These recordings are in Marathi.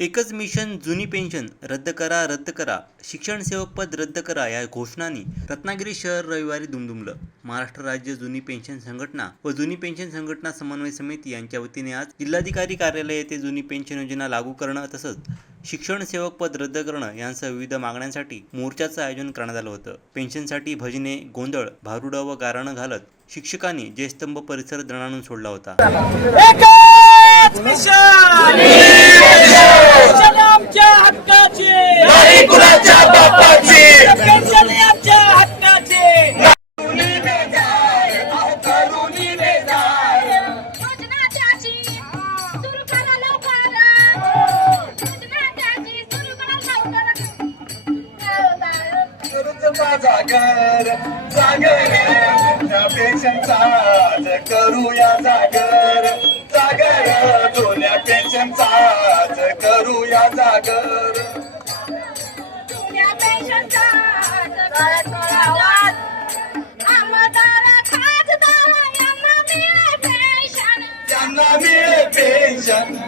एकच मिशन जुनी पेन्शन रद्द करा रद्द करा. शिक्षण सेवक पद रद्द करा या घोषणांनी रत्नागिरी शहर रविवारी दुमदुमलं. महाराष्ट्र राज्य जुनी पेन्शन संघटना व जुनी पेन्शन संघटना समन्वय समिती यांच्या वतीने आज जिल्हाधिकारी कार्यालय येथे जुनी पेन्शन योजना लागू करणं तसंच शिक्षण सेवक पद रद्द करणं यांसह विविध मागण्यांसाठी मोर्चाचं आयोजन करण्यात आलं होतं. पेन्शनसाठी भजने गोंधळ भारुडं व गारणं घालत शिक्षकांनी जयस्तंभ परिसर दणाणून सोडला होता. लवकर जागर जागर आज करूया जागर जागर जुन्या पेन्शनचा आज करूया जागर जुन्या पेन्शनचा आवाज आमदार खासदार यांना मिळे पेन्शन.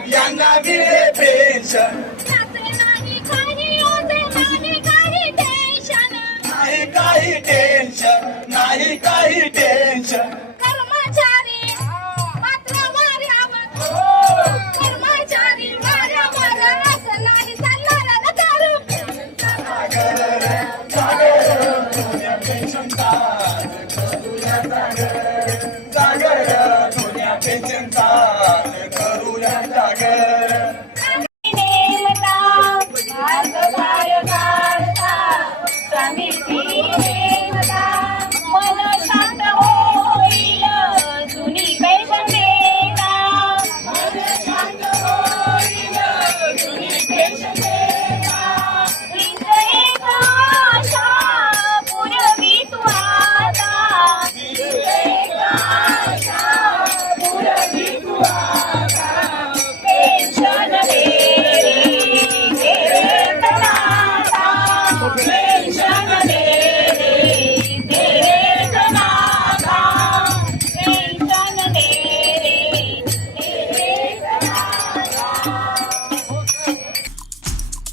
करूया